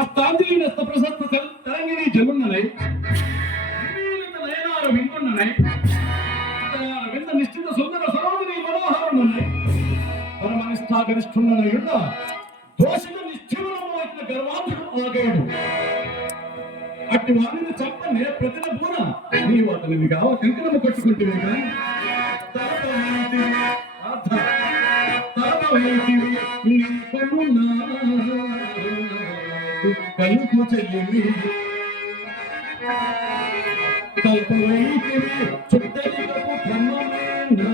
ಅಷ್ಟಾಂಜಲಿನಸ್ತ ಪ್ರಸಕ್ತ ತರಂಗಿಣಿ ಜಗುಣ್ಣನೆ ನಯನಾರ ವಿಂಗುಣ್ಣನೆ ವಿಂದ ನಿಶ್ಚಿತ ಸುಂದರ ಸರೋಜಿನಿ ಮನೋಹರಣ್ಣನೆ ಪರಮನಿಷ್ಠಾ ಗರಿಷ್ಠುಣ್ಣನೆಯುಳ್ಳ ದೋಷದ ನಿಶ್ಚಯವನ್ನ ಗರ್ವಾಂಧರು ಆಗೇಡು అట్టి వారిని చెప్పనే ప్రతిన పూన నీవు అతనివి కావ కంకణము కట్టుకుంటువే కానీ కలుపు చెల్లి కల్పవైతివి చుట్టరికపు బ్రహ్మమేనా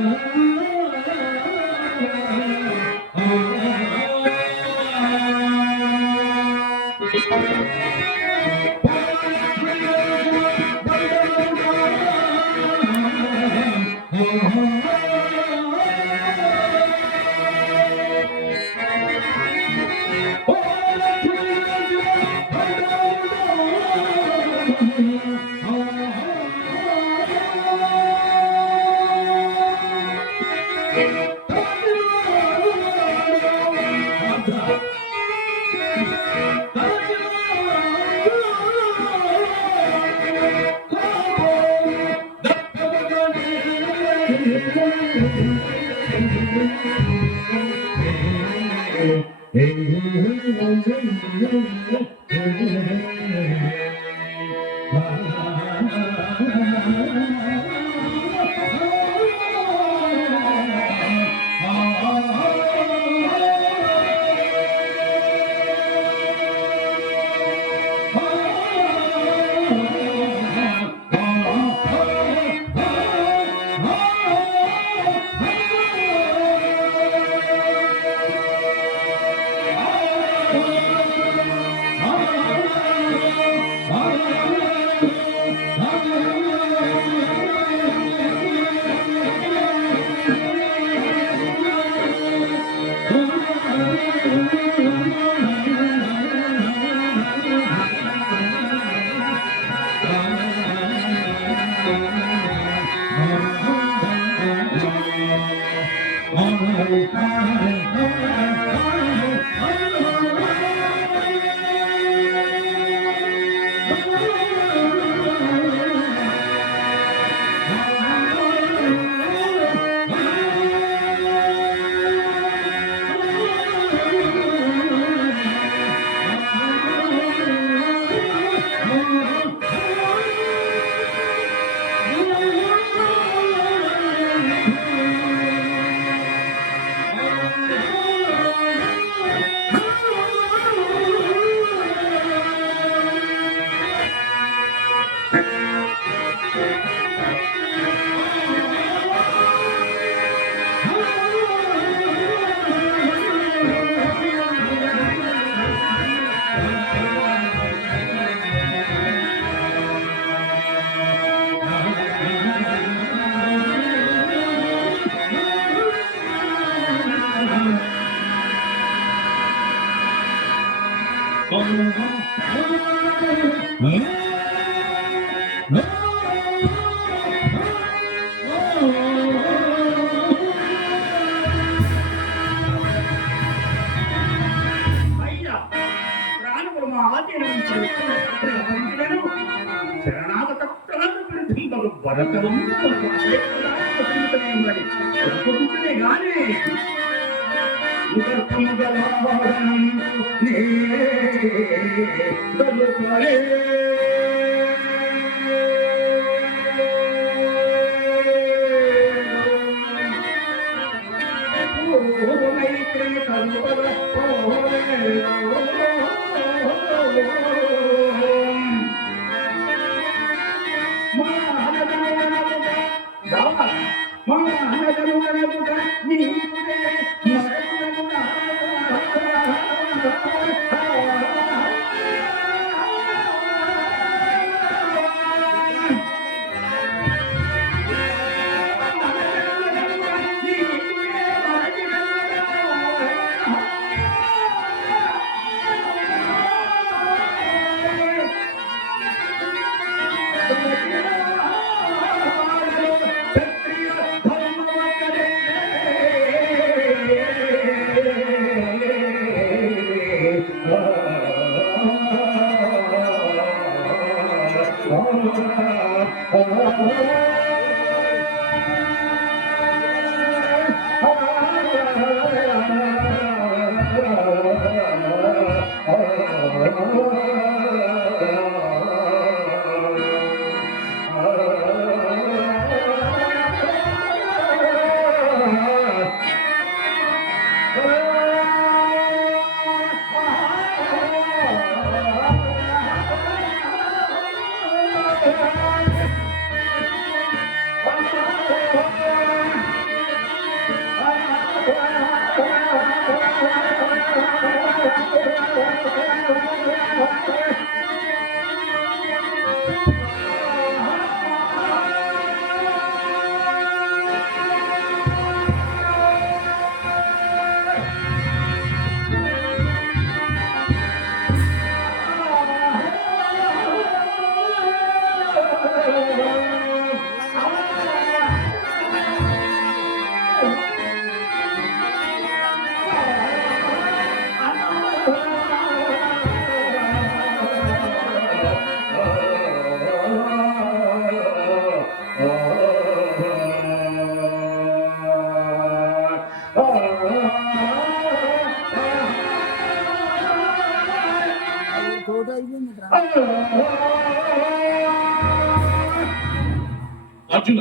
అర్జున,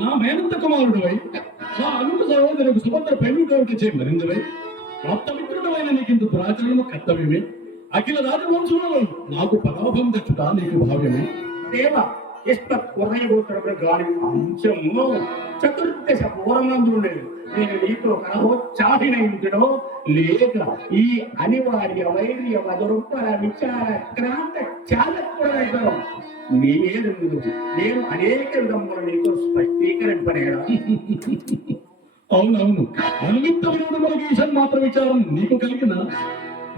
నా మేనంత కుమారుడువై నా అనుకు సహోదరుడు సుభద్ర పెళ్లి చే మరిందువై ఆప్తమిత్రుడమైన నీకింత దురాచరణ కర్తవ్యమే. అఖిల రాజవంశంలో నాకు పరాభం తెచ్చుట నీకు భావ్యమే. దేవ ఎష్ట హృదయగోత్రములు గాని అంశము చతుర్దశ పూర్వమందుండే నేను నీతో కలహోచ్చాహినయుడో లేక ఈ అనివార్య వైర్య వదురుపర విచార క్రాంత చాలకూడదు నేను అనేక విధములు నీతో స్పష్టీకరింపనేడా. అవునవును, అనుమిత్త వినోదములకు ఈశన్ మాత్ర విచారం నీకు కలిగిన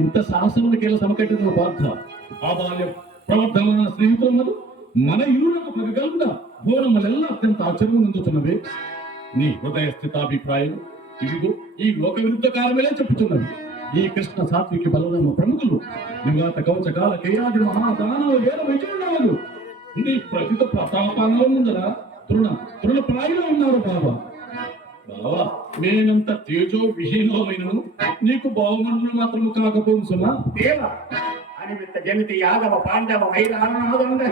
ఇంత సాహసములకేలా సమకట్టిన పార్థ. ఆ బాల్య ప్రవర్ధమైన స్నేహితులన్నది మన ఇరులకు పగగలుగుట భోనములెల్లా అత్యంత ఆశ్చర్యం అందుతున్నవే. నీ హృదయ స్థితాభిప్రాయం ఇదిగో ఈ లోక విరుద్ధ కాలమేలే చెప్పుతున్నవి. ఈ కృష్ణ సాత్విక బలరామ ప్రముఖులు నివాత కవచకాల కేయాది మహాదానాలు వేల విజయులు నీ ప్రతిత ప్రతాపాలలో ముందర తృణ ప్రాయంలో ఉన్నారు బాబా. బావా, నేనంత తేజో విహీనమైనను నీకు బావమనులు మాత్రము కాకపోను సుమా. దేవ అనిమిత్త జనిత యాదవ పాండవ వైరామానుమగున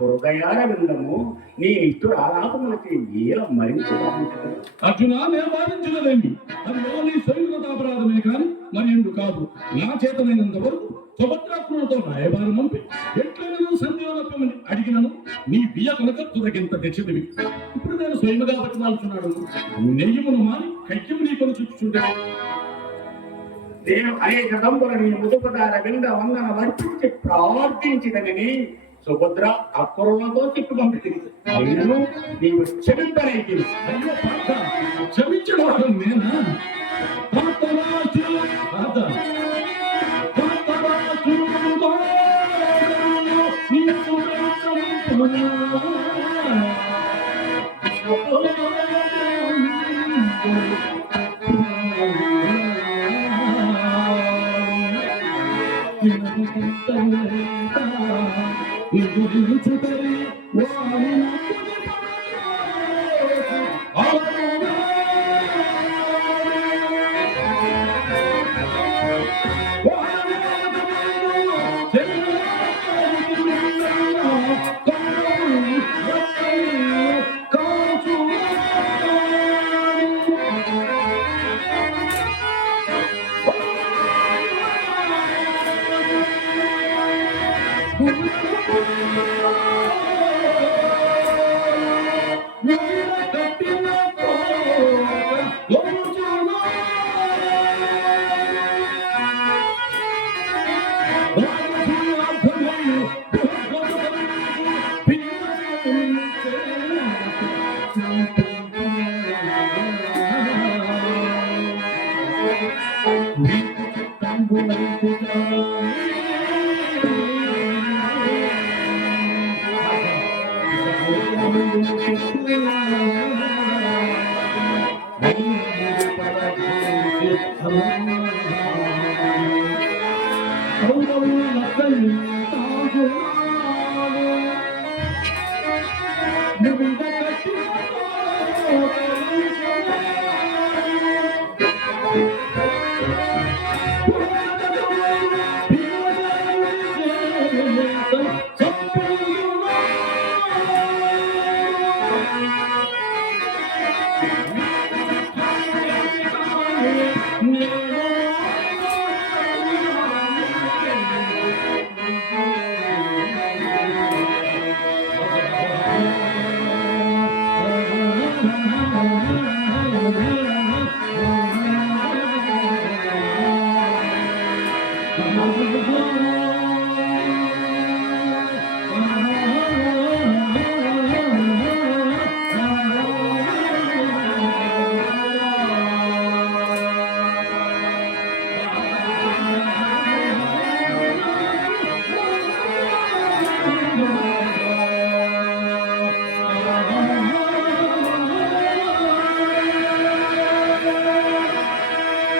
హృదయాల విందము నీ ఇష్టుడు ఆలాపములకి ఏల మరింత అర్జున, నేను వాదించలేదండి. అది నీ సైనిక అపరాధమే కాని మరి ఎందు కాదు. నా చేతనైనంత వరకు సుభద్రాత్మలతో రాయబారం పంపి ఎట్లైనా సందేహమని అడిగినను నీ బియ్య కనుక తుదకింత తెచ్చినవి. ఇప్పుడు నేను స్వయముగా బతిమాలుచున్నాడు. నెయ్యమును మాని కయ్యము నీ కొని చూచుచుంటాను. నేను అనేక దంపులని ముదుపుదార వింద వందన వర్తించి ప్రార్థించిదని సుభద్ర అక్కురలతో చెప్పి పంపించింది. అయినను నీవు క్షమింపనేకి క్షమించడం నేనా?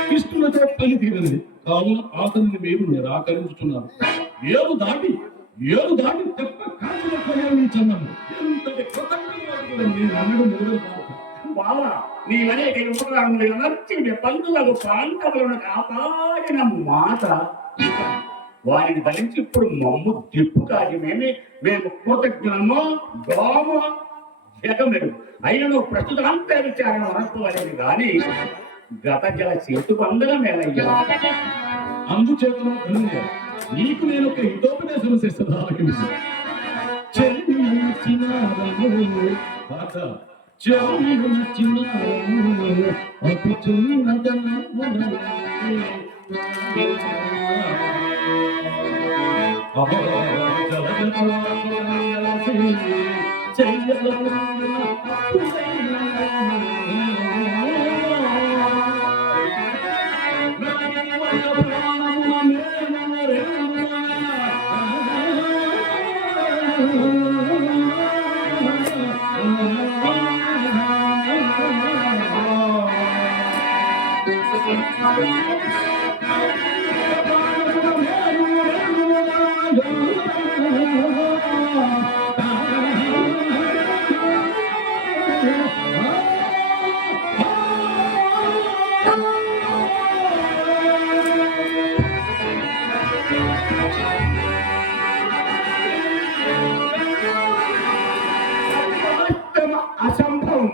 కృష్ణులతో పని తీరనిది కావున అతనిని మీరు నిరాకరించుతున్నారు. ఏడు దాటి తెప్ప కాల్చినట్లుగా నీ చందము ఎంతటి కృతజ్ఞతలు నేను అన్నడు నిలబడి బావా నీవనేక యువకులను నచ్చింది పందులకు ప్రాంతములను కాపాడిన మాట వారిని ధరించి ఇప్పుడు మమ్ము దిప్పు కాదు మేము కృతజ్ఞము దోమ జగమెడు అయినను ప్రస్తుతాంత విచారణ వనత్వలేదు కానీ గత జల చేతు బంధనం మేలయ్యా. అందుచేతను ధనుంజయ నీకు నేను ఒక హితోపదేశం చేస్తాను. అసంభవం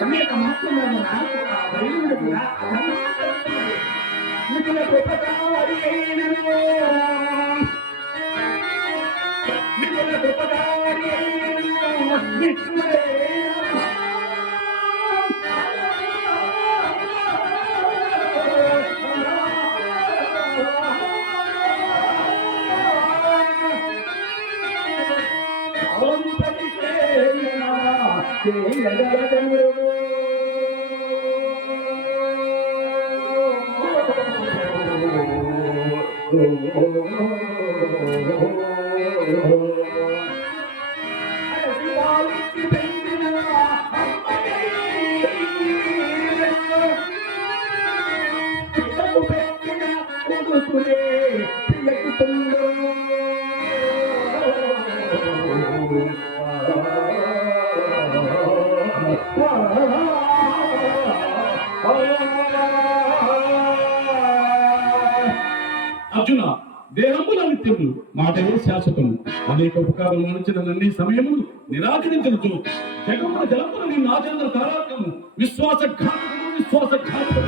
సమేత మాత్రము నాకు ఆ బయలుడు కూడా మిగుల గొప్పదారి అయినను మిగుల గొప్పదారి అయినను మిత్రుడే అర్జున, దేహముల నిత్యములు మాటయే శాశ్వతము. అనేక ఉపకారం మనించిన నన్ని సమయములు నిరాకరించవచ్చు. జగమున జలమున నిన్ను ఆచరణ తారాకము విశ్వాసఘాతకుడు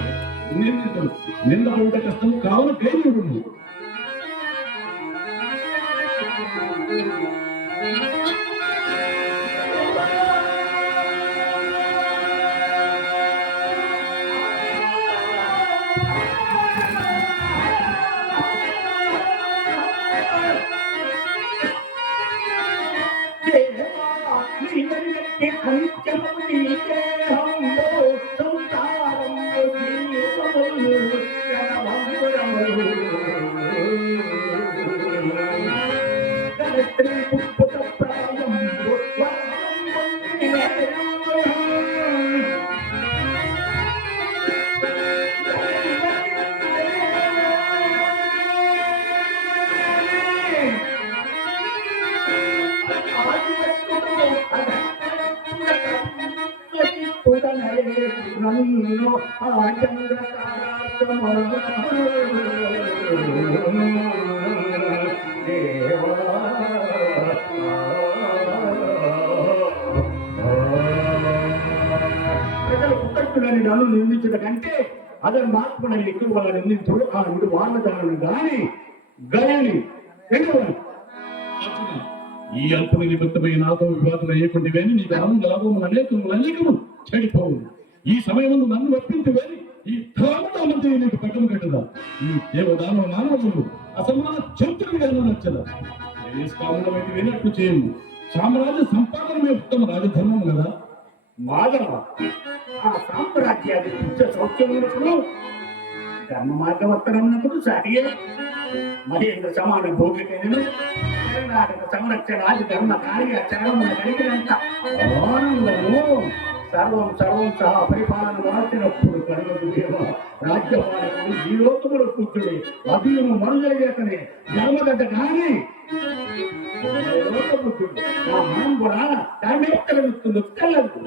నిందితుడు నిందపడుట కష్టము కావున ధైర్యుడు. నన్ను ప్రజలు కుక్కట్టులని నన్ను నిందించడం కంటే అతను మార్పులని ఎక్కువ వాళ్ళ నిందించుడు ఆ ఇటు వాళ్ళదారులు గాని గయని ఎన్నోని ఈ అల్ప నిమిత్తమై నాతో వివాదం అయ్యకుండా వేని నీకు అను లాభములు అనేకములు చెడిపోవు. ఈ సమయంలో నన్ను ఒప్పించి వేని ఈ ధర్మమంత్రి నీకు పట్టం కట్టదా. ఈ దేవదానవ మానవులు అసమాన చరిత్రగా నచ్చదా. కాములమైతే వినట్టు చేయము. సామ్రాజ్య సంపాదనమే ఉత్తమ రాజధర్మం కదా. మాధవ ఆ సామ్రాజ్యాది పుత్ర సౌఖ్యములకు ధర్మ మార్గవర్తనమునకు సాటియే మహేంద్ర సమాన భోగికైనను కర్ణాటక సంరక్షణ ఆది ధర్మ కార్యాచరణమున కలిగినంత ఆనందము సర్వం సహా పరిపాలన మార్చినప్పుడు కలగదు దేవ. రాజ్యపాలకుడు ఈ లోకములు పుత్రుడే అభియము మనుజేతనే ధర్మగడ్డ కానీ లోకపుత్రుడు ఆ మనం కూడా దాన్ని ఎక్కడమిస్తుంది తెల్లదు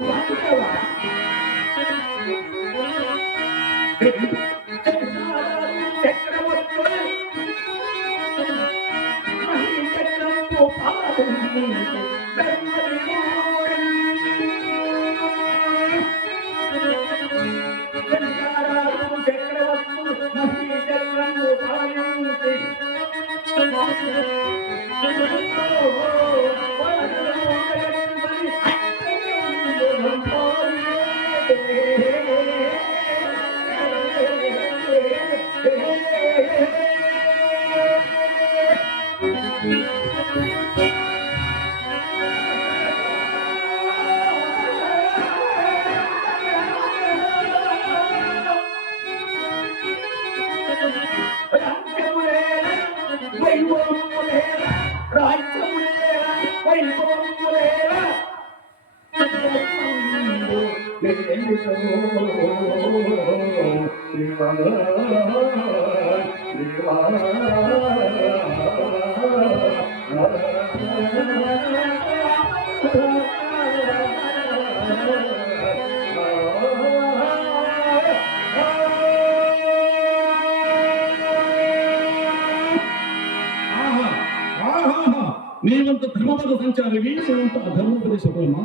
నీవంత ధర్మపద సంచారి వీళ్ళంత అధర్మోపదేశమా?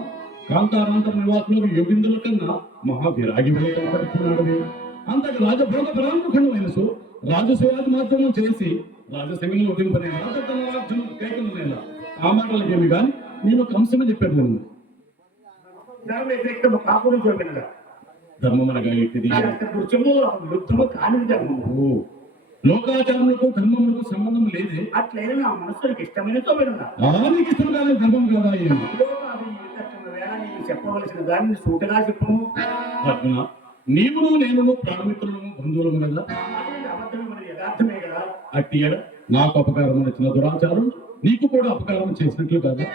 కాంతారాంతర నివాసంలో యోగిందుల కన్నా మహావిరాగి వలె కనపడుతున్నాడు. అంతటి రాజభోగ పరాముఖుడు వయసు రాజసేవాది మాధ్యమం చేసి రాజసంగంలో ఉదింపనే రాజధన రాజ్యం కేకనునేలా ఆ మాటలకేమి గాని నేను ఒక అంశమే చెప్పాను. కాపురం చూపినగా ధర్మం అనగా ఏంటిది? పురుషము యుద్ధము కాని ధర్మము. ఓ, లోకాచారములకు ధర్మములకు సంబంధం లేదే? అట్లయినా నా మనసులకు ఇష్టమైన చూపినగా నీకు ఇష్టం కాని ధర్మం కదా ఏమి? వేళ నీకు చెప్పవలసిన దాన్ని సూటగా చెప్పము. అర్జున, నీవును నేనును ప్రాణమిత్రులను బంధువులము కదా. అబద్ధమే మన యథార్థమే కదా. అట్టి ఎడ నాకు అపకారం వచ్చిన దురాచారం నీకు కూడా అపకారం చేసినట్లు కదా.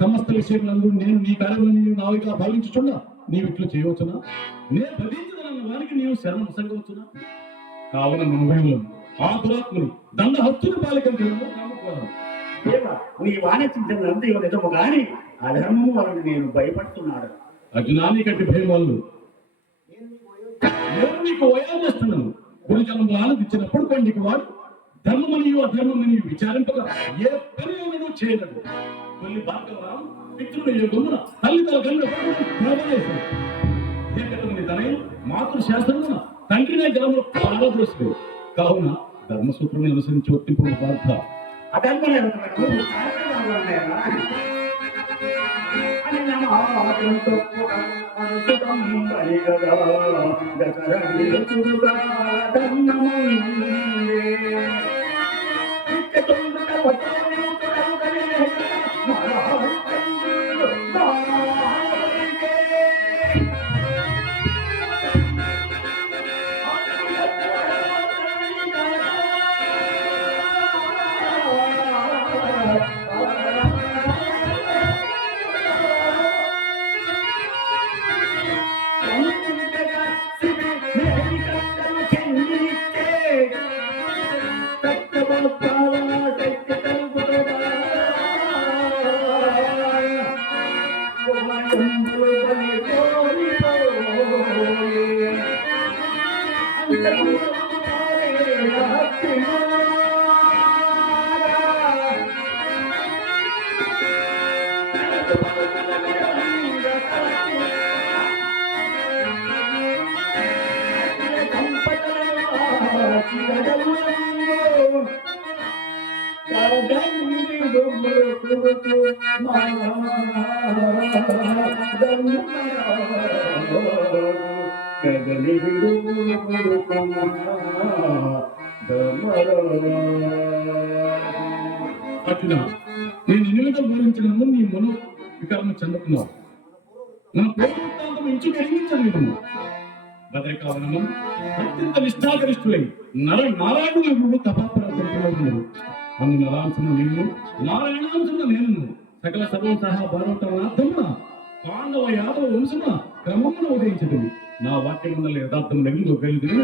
సమస్త విషయములందు నేను నీ కార్యములు నీవు నావిగా భావించుచున్నా నీవు ఇట్లు చేయవచ్చునా? నేను భరించదన్న వారికి నీవు శరణం సంగవచ్చునా? కావున నువ్వేములను ఆ దురాత్ములు దండ హత్తుల బాలికలు నమ్ముకోవాలి. దేవా, నీ వాణిజ్యంతా ఇవ నిజము గాని అధర్మము వలన నేను భయపడుతున్నాడు. అర్జునాన్ని కట్టి భయం వాళ్ళు నేను నీకు వయా చేస్తున్నాను. గురుజనం ఆనందించినప్పుడు కొండికి వాడు ధర్మమనియు అధర్మమనియు విచారింపగా ఏ పని అయినను చేయగలడు. కొన్ని భార్గవరాం పితృల యోగమున తల్లిదల కన్ను ప్రబలేశాడు. తనయు మాతృశాస్త్రమున తండ్రినే జలములు పారదోసాడు. కావున ధర్మసూత్రం అనుసరించి వర్తింపు బాధ అధర్మం అట్లా నేను ఎన్నికలు బోధించడము నీ మనో వికారం చెందుతున్నావు. మన పూర్వవృత్తాంతం ఇంచు కలిగించలేదు. భద్రకావనము అత్యంత నిష్ఠాగరిష్ఠులై నారాయణులు తపాపరాలు అన్ని నరాంశన నిన్ను నారాయణాంశన నేను సకల సర్వం సహా భారతనాథమున పాండవ యాదవ వంశమున క్రమమున ఉదయించదు. నా వాక్యముల యథార్థం నెగ్గు వెలుగు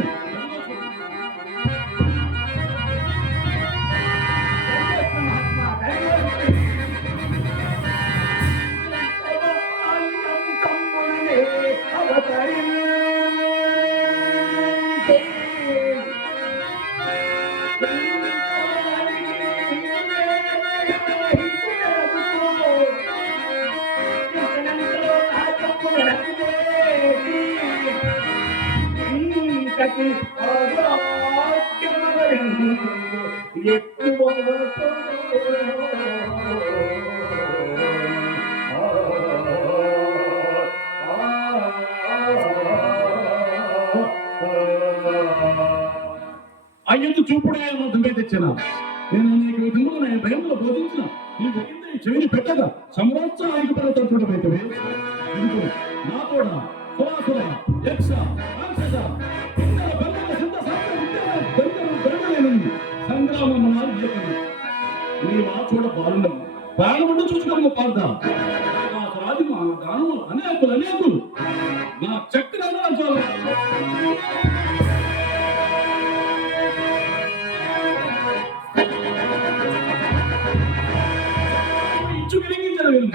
అయ్యందు చూపుడే అర్థమే తెచ్చిన నేను అనేక విధములు నేను భయంలో బోధించిన నీ భయంతో చెవిని పెట్టగా సంవత్సరానికి పడతట్టుడమైతే నా కూడా సురాసుర యక్ష రాక్షస సంగ్రామం నీ మా చూడ బాలు ప్రాణముండి చూసుకోము పార్థ నా రాజు మా దానములు అనేకులు నా చక్ర ఇచ్చు కలిగించిన వెళ్ళి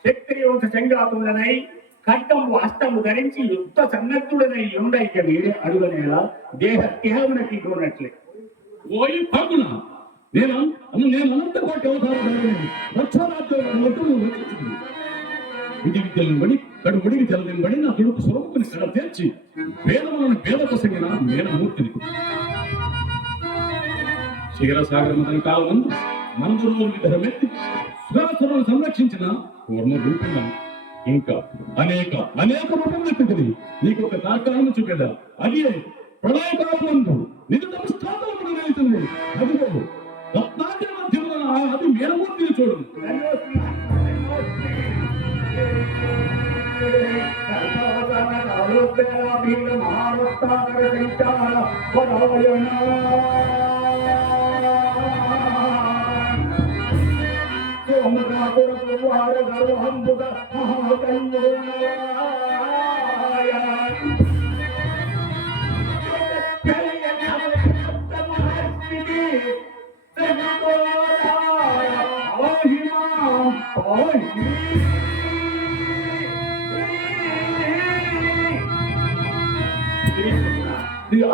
క్షత్రియోంశ సంఘాతులనై ఖడ్గము అస్తము ధరించి యుద్ధ సన్నద్ధుడనై ఉండైక వీడే అడుగనేలా దేహ కేవలకి ఉన్నట్లే. ఓయి పగున నేను అనంత కోటి అవతారాలు విద్యలను బడి కడు బడికి తెలని బడి నా కొడుకు స్వరూపుని కడ తెచ్చి వేదములను వేద ప్రసంగిన మేనమూర్తిని క్షీరసాగర మదన కాలం మందురోని ధరమెత్తి సురాసురులను సంరక్షించిన పూర్ణ రూపున్నాను. ఇంకా అనేక రూపములెత్తుకుని నీకు ఒక తాకాలను చూపెదా అది ప్రళయకాలమందు నిజ స్థాపన వెళ్తుంది. అదిగో రత్నాగ్ర మధ్యమున అది మేనమూర్తిని చూడు.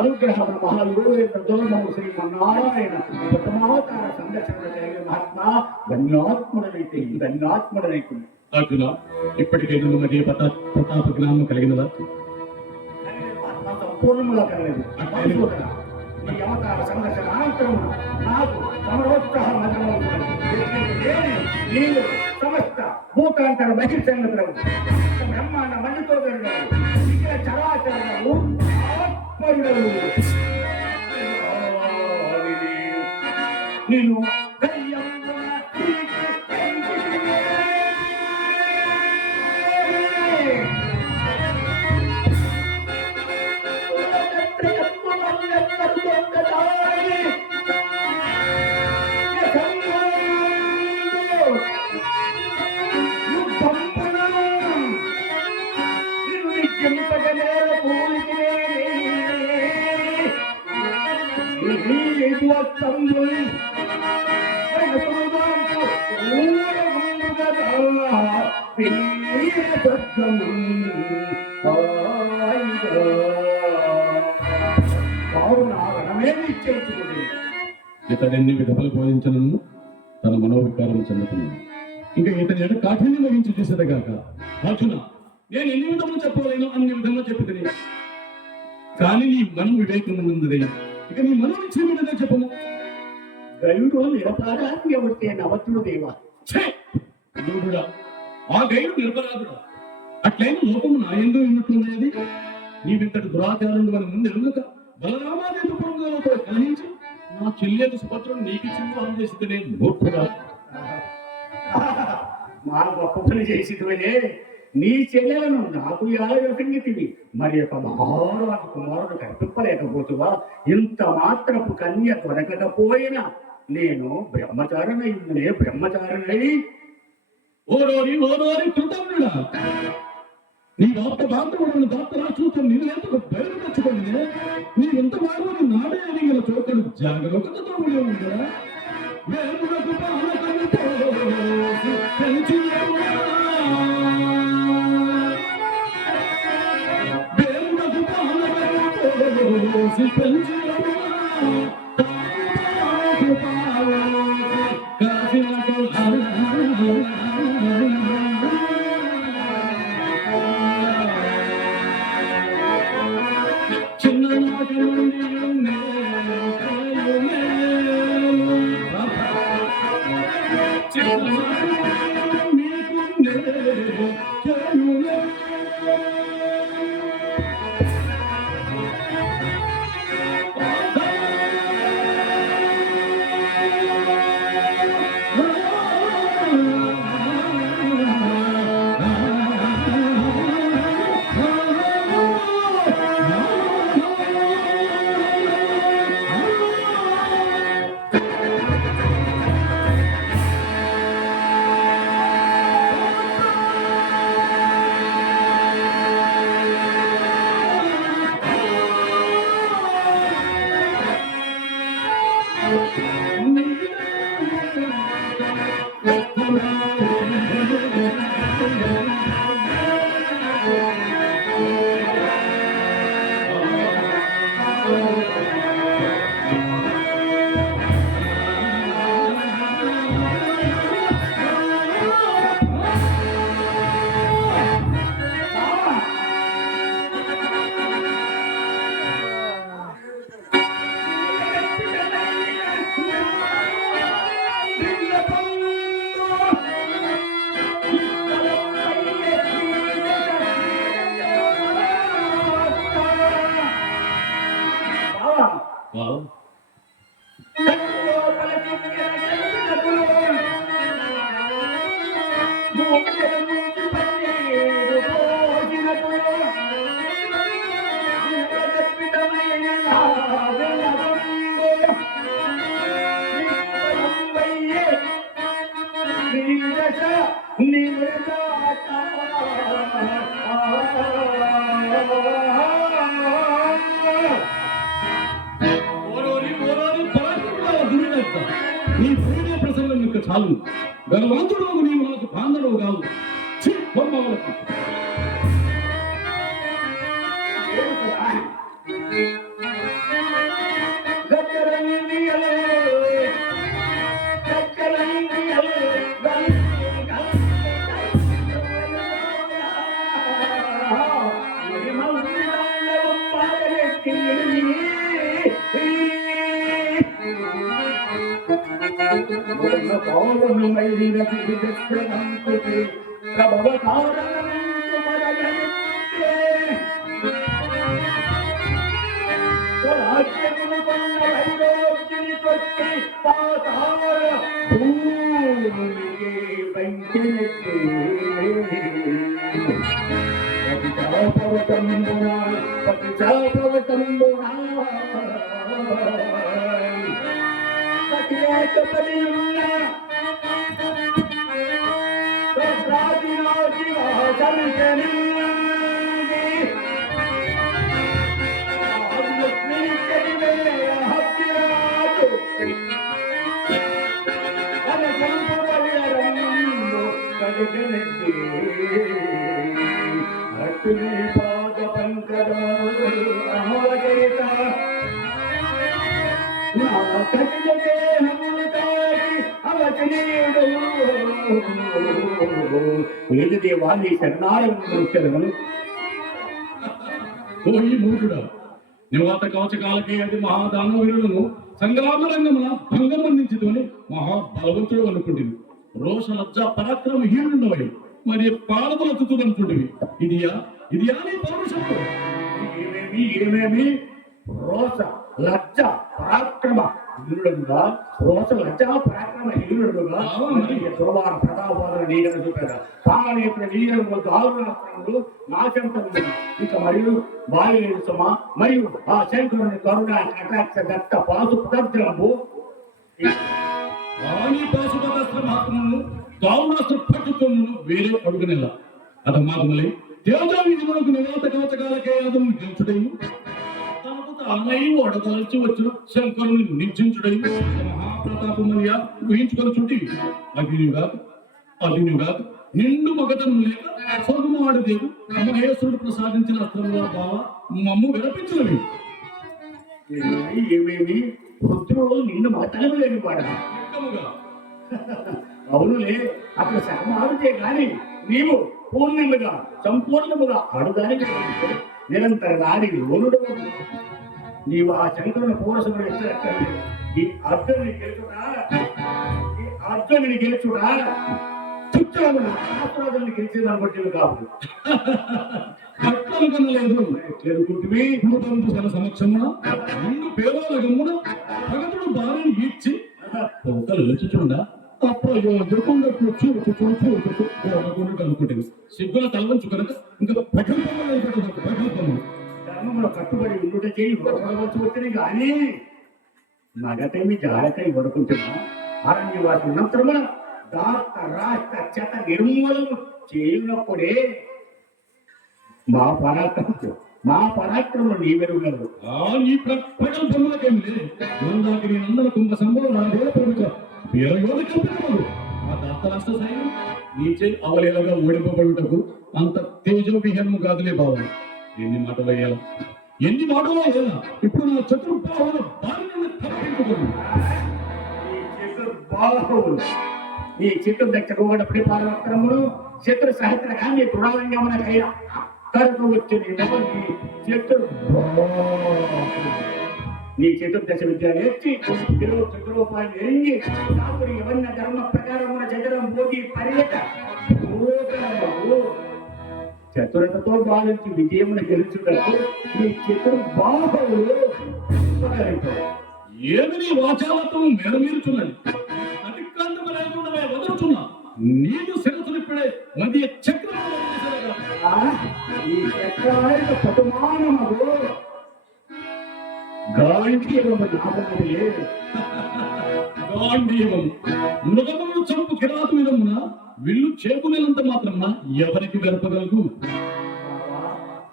అనుగ్రహ మహాయోగము శ్రీమన్నారాయణ ప్రథమావతార సందర్శన మహాత్మా ధన్యాత్ముడనైతే ధన్యాత్ముడనైతే. అర్జున ఇప్పటికే మరి ప్రతాప జ్ఞానం కలిగినదా? సంపూర్ణముగా కలగలేదు. ఈ అవతార సందర్శన అనంతరం నాకు సమరోత్సాహ నీవు సమస్త భూతాంతర బహిర్సంగతులకు బ్రహ్మాండ మన్నుతో చరాచరము నేను ఇతడెన్ని విధములు బోధించను తన మనోవికారం చెందుతున్నాను. ఇంకా ఇతని కాఠిన్యం వహించి చేసేది కాక అర్జున నేను ఎన్ని విధములు చెప్పలేను అన్ని విధంగా చెప్పుతుంది. కానీ నీ మనం వివేకం ఉన్నది. ఇక నీ మనం ఇచ్చేమిటనే చెప్పము. గైడు నిరపరాధి ఎవరితే నవతుడు దేవా. ఆ గైడు నిరపరాధుడు అట్లయిన లోకము నా ఎందు ఉన్నట్లున్నది. నీవింతటి దురాచారం మన ముందు ఎరుగక బలరామాదేవి పొంగలతో కానించి నా చెల్లెలు సుభద్రను నీకు చింపాలు చేసితేనే మూర్ఖుడా. మా గొప్ప పని చేసినవే నీ చెల్లెలను నాకు యాగతివి మరి యొక్క మహారాజు కుమారుడు కనిపింపలేకపోతువా? ఇంత మాత్రపు కన్య దొరకకపోయినా నేను బ్రహ్మచారినై ఓరోరి కృతజ్ఞుడా నీ ఆప్త బాంధవుడైన దాత్తరాజుతో నీవెంతకు బయలు తెచ్చుకొని నీవెంత వాడు నాడే అని ఇలా చోకడు జాగ్రత్తతో ఉండే ఉందా వేరులకు పాలకము పోసి పెంచినవా వేరులకు పాలకము పోసి పెంచినవా చిన్ననాటి నుండి నీ ప్రేమ ప్రసంగం యొక్క చాలు గర్వంతుడు నీవు నాకు బాంధవుడు కాదు బొమ్మలకు దేవాన్ని శరణాలను ఓయి మూఢుడా నివాత కవచకాలకి అది మహాదానవీరులను సంగ్రామ రంగమున భంగం అందించుతోని మహాబలవంతుడు అనుకుంటుంది రోష లజ్జ పరాక్రమ హీనుండవై మరి పాలకుల తుతులంటుండివి ఇదియా నీ పౌరుషత్వం ఏమేమి రోష లజ్జ పరాక్రమ హీనుడుగా రోష లజ్జ పరాక్రమ హీనుడుగా దుర్వార ప్రతాపాలను నీడను చూపారు పాలనేత్ర నీడను దారుణాస్త్రములు నాశంతములు ఇక మరియు బాల్యమా మరియు ఆ శంకరుని కరుణ కటాక్ష దత్త పాసు పదద్రము పాశుపదాస్త్ర మాత్రమును దారుణాస్త్ర పట్టుకొను వేరే అడుగునెల్ల అద మాత్రమే తేజావిధులకు నివాత కవచకాలకే అతను గెలుచుడైను తనకు తానై వడదలచి వచ్చిన శంకరుని నిర్జించుడైను మహాప్రతాపమని ఊహించుకొని చుట్టి అగ్నిగా నిండు మగతను లేక సొగుమాడు దేవు మహేశ్వరుడు ప్రసాదించిన అస్త్రంలో బావ మమ్ము విరపించినవి. ఏమేమి రుద్రుడు నిన్ను మగతలకు లేని వాడా? లెక్కముగా అవునులే, అక్కడ సగమాడితే గాని నీవు పూర్ణముగా సంపూర్ణముగా ఆడుదానికి నిరంతర నాడి లోనుడు. నీవు ఆ శంకరుని పూరసుడు ఎత్తలేదు. ఈ అర్జునుని గెలుచుడా చుట్టాలను గెలిచేదాన్ని కాదు. అట్లనుకొనలేదు ఎదుర్కొంటివి భూతంతుల సమక్షమున నిన్ను పేదల గమ్మున భగతుడు భార్యను ఈడ్చి పొగలు లెచ్చుచుండా అప్రయోజకుండా అనుకుంటుంది. సిగ్గుల తలవంచు కనుక ఇంకా ప్రకల్పము ధర్మంలో కట్టుబడి ఉండుట చేయి వడవచ్చు వచ్చింది కానీ మగతేమి జాడకై వడుకుంటున్నా అరణ్యవాసి ఉన్నంతరమున దాత రాష్ట్ర చెత నిర్మూలన చేయనప్పుడే మా పరాక్రమం నీ వెలుగలరు. నీ ప్రకల్పములకేమి మందాకిని నందన కుంభ సంభవం ఆ దాత రాష్ట్ర సైన్యం నీచే అవలేలగా ఓడిపోబడుటకు అంత తేజోవిహీనము కాదులే బాబు. ఎన్ని మాటలు అయ్యాలా ఇప్పుడు నా చతుర్బాహుల భార్యను తప్పించుకోను. నీ చిత్రం దగ్గర ఓడపడి పారవక్రములు శత్రు సహస్రగా నీ దృఢంగా కయ్యా తరకు వచ్చింది నీ చతుర్దశ విద్య నేర్చి చతురూపాయలు ఎరిగి కాపురి యవన్న ధర్మ ప్రకారమున చతురం పోటీ పర్యట చతురతతో బాధించి విజయమును గెలుచుటకు నీ చతుర్బాహువులు ఏమి నీ వాచాలతో మేరమీరుచున్నది అతిక్రాంతము లేకుండా వదులుచున్నా నీకు శిరసులు ఇప్పుడే మధ్య చక్రం ఈ చక్రాల పటుమానము గాంధీయము మృగమును చంపు కిరాతు విధమున విల్లు చేకునేంత మాత్రమున ఎవరికి గడపగలగు?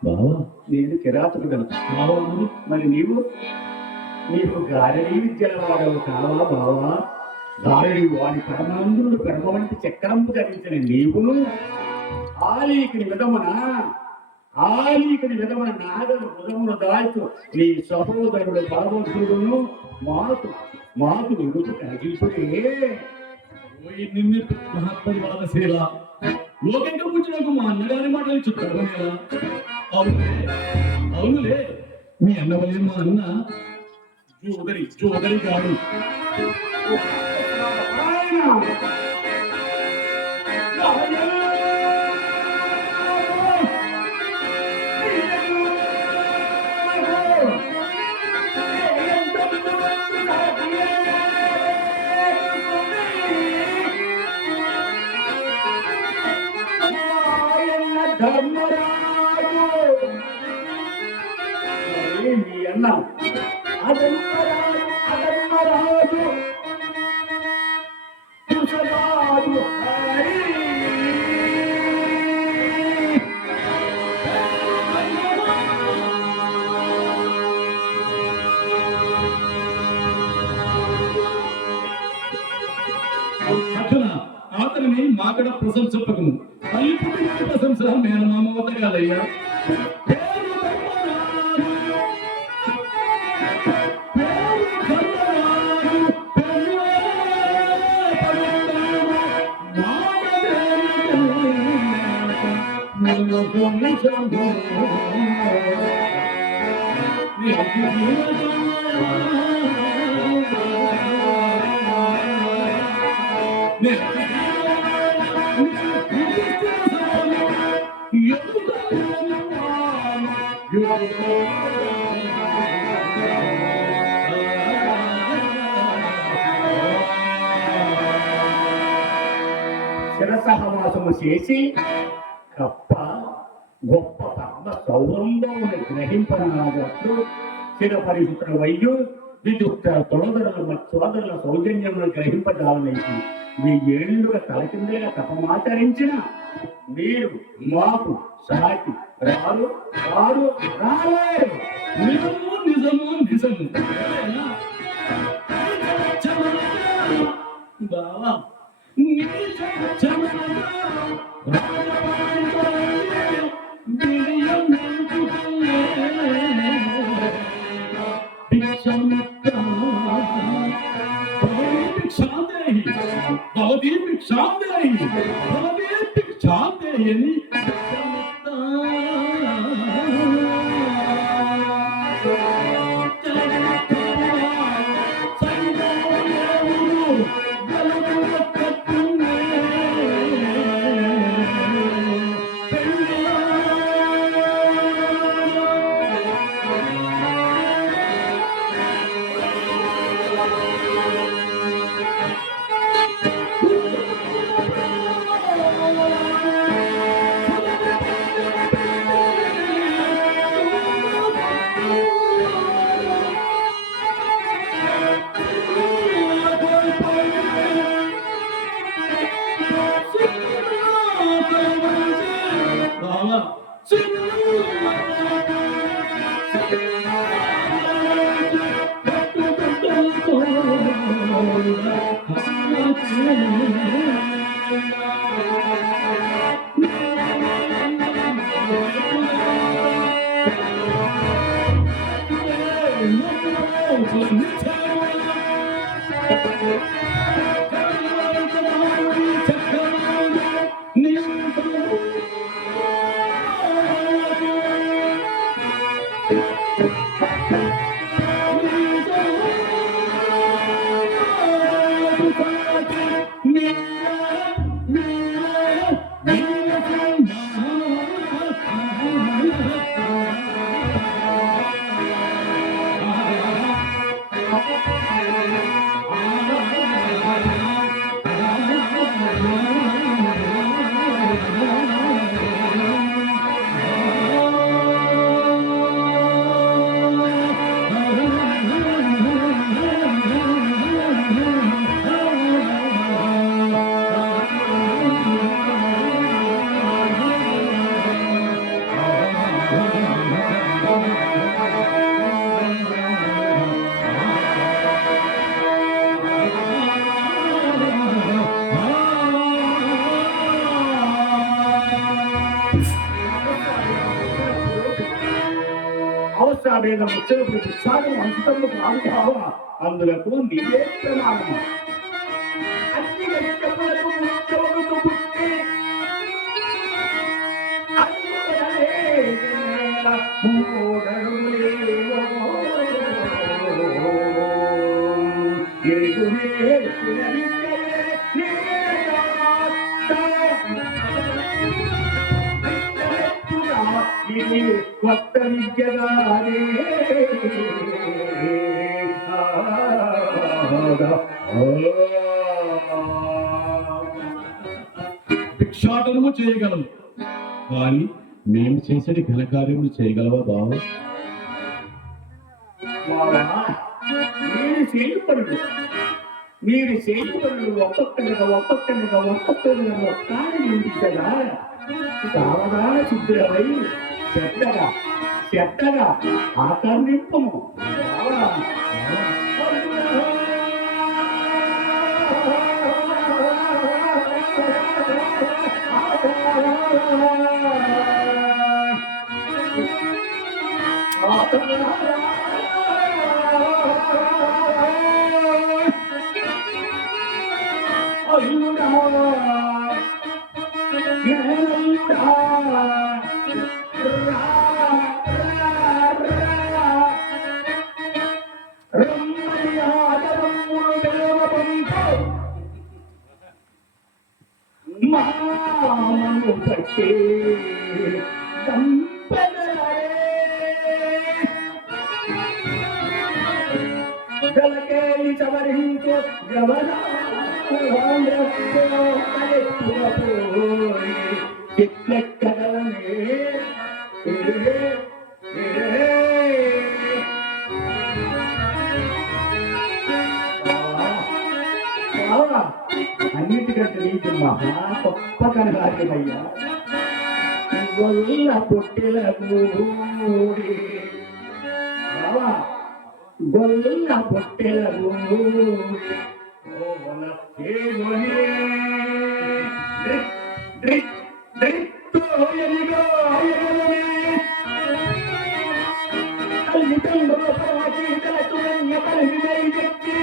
బావా నేను కిరాతుడు గలను, మరి నీవు గారడీ విద్యల వాడవు కావా బావా? గారడి వాడి పరమానందుడు పెరమ వంటి చక్రంపు ధరించిన నీవును ఆలీకుని విధమున నాగలు బుధమును దాల్చు నీ సహోదరుడు బలవంతుడును మాకు విడుతు కలిగిపుడే నిన్ను మహాత్మశీల లోకంగా పుచ్చినకు మా అన్నగారి మాటలు చెప్తారు. అవునులే మీ అన్నవల్లి మా అన్న జోదరి కాదు. మీ అన్న అధర్మరాజు అతనిని మాకడ ప్రశంసపకము తల్లి పుట్టిన ప్రశంస మేనమామ వద్ద కాదయ్యా. శిరసహవాసము చేసి కప్ప గొప్ప పద్మ సౌరంలో గ్రహింపనాగట్లు చిరపరిశుత్ర వయ్యు విదుక్త సోదరుల సౌజన్యమును గ్రహింపజాలనైతే 1000 ఏళ్లుగా తల కిందేగా తపమాచరించిన మీరు మాకు సాటి రారు రారు రాలేరు. నిజము నిజము నిజము బావా భవతి భిక్షాందేహి భవతి భిక్షాందేహి అని అవసరమైన వచ్చినప్పుడు సాగం అంతము కాదు కావా అందులకు నీవే ప్రమాణము. అన్ని వ్యక్తులకు ముఖ్యములకు పుట్టి కొత్త విద్యగానే భిక్షాటనము చేయగలము కానీ మేము చేసేది ఘనకార్యములు చేయగలవా బావ? మీరు చేయపడు మీరు చేయపడు ఒక్కొక్కరిగా ఒక్కని నింపించగా సావధాన సిద్ధులపై చెత్తగా ఆకర్ణింపము. మామను పట్టే గలకేలి సవరించు చిట్లెక్కగలనే అన్నిటికంటే నీకు మహా గొప్ప కనకార్యమయ్యా గొల్ల పొట్టెల గూడి బావా గొల్ల పొట్టెల గూడి ఓల కేవని డ్రిక్ డ్రిక్ తోయనిగా ఆయననే అల్లితంలో పరవాటి తలతున్న పరమిదై వ్యక్తి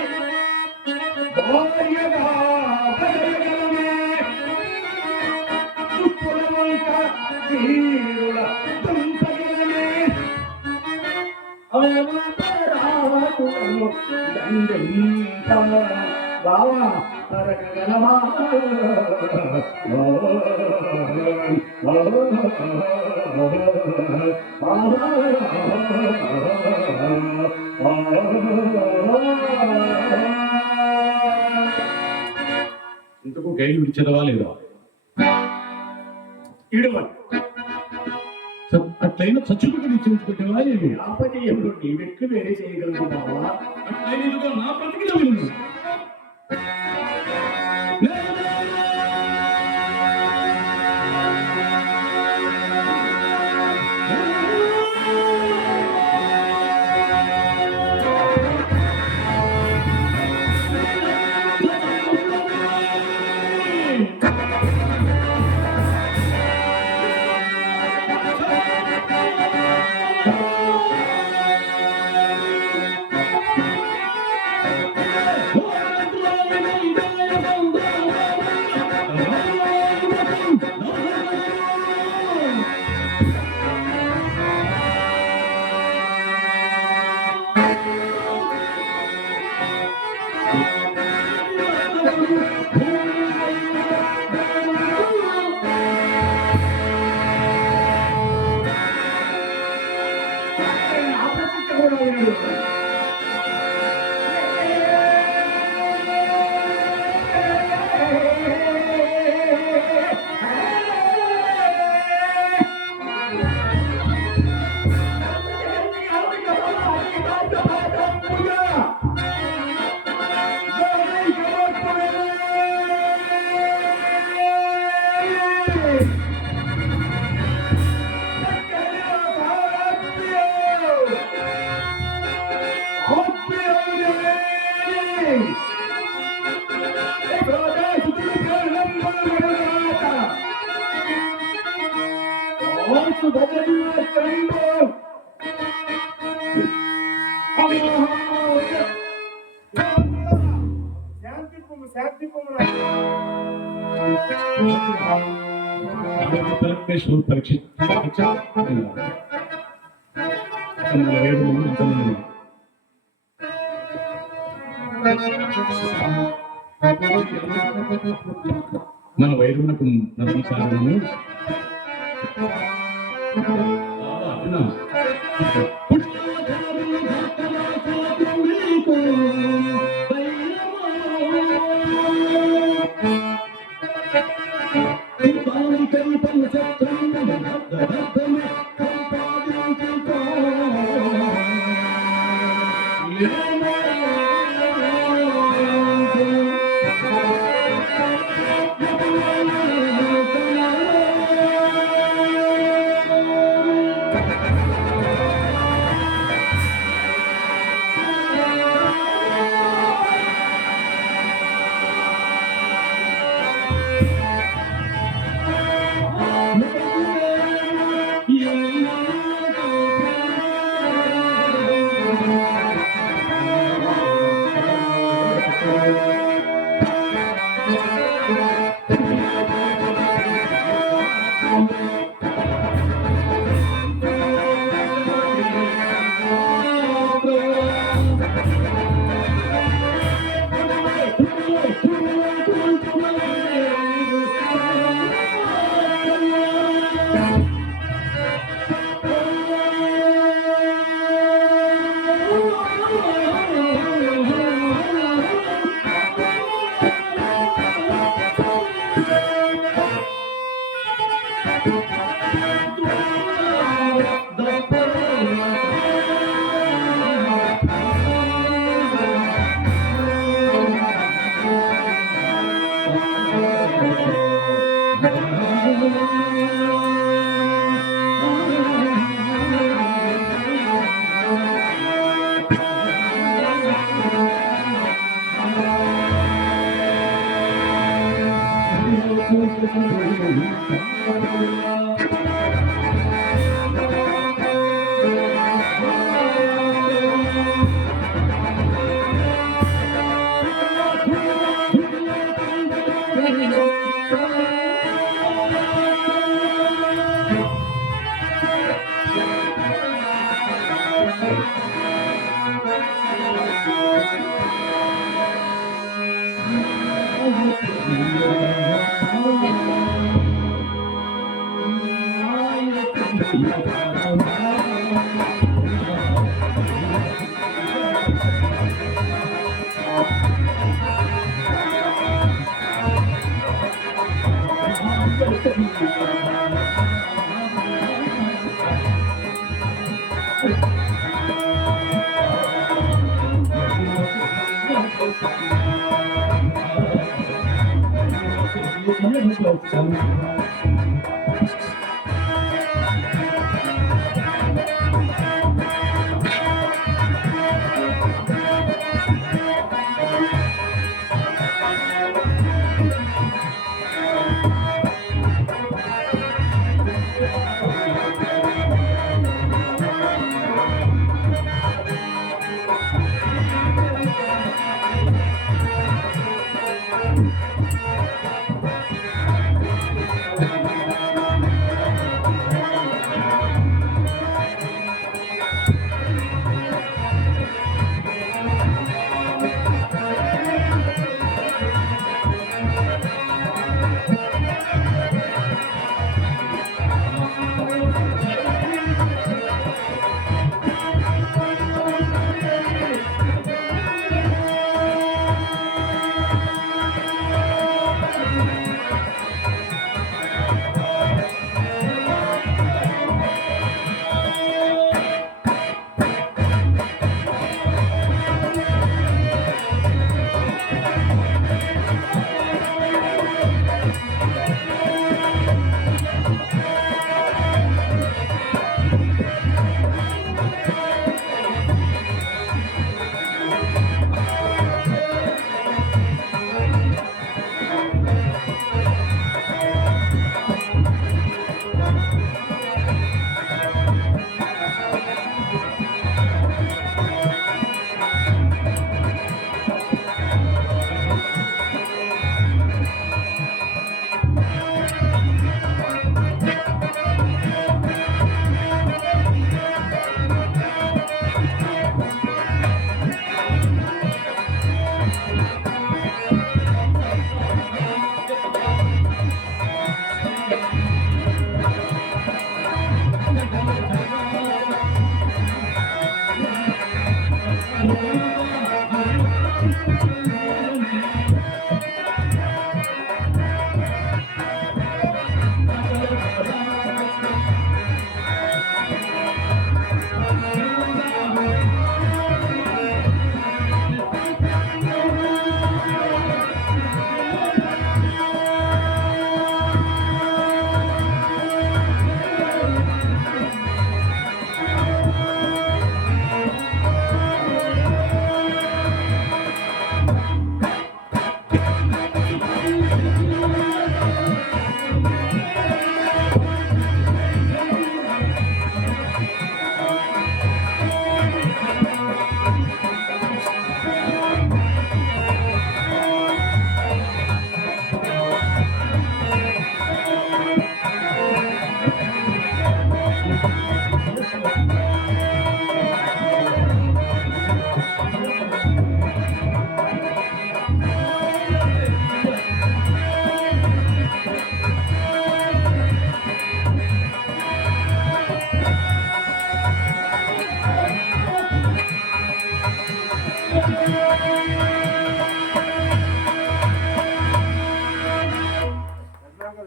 భార్యగా భయగలమే పురమంత వీరుల దంపగలమే అవరాకులను దండింత బావా అరగలమా ఇంతకు గైలు విడిచదవా లేదా? ఇడవని అట్లయినా చచ్చుబట్టి నిశ్చయించుకుంటేవా లేదు? ఆపదీయంలో నీ వ్యక్తి వేరే చేయగలదు బావా అట్లయినగా నా ప్రతిజ్ఞ విను. మన వైరునకు నది కారణము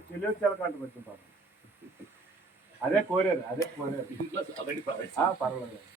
చెల్లెలు చెలకంటకు వచ్చింటారు. అదే కోరారు ఇంట్లో పర్వాలేదు.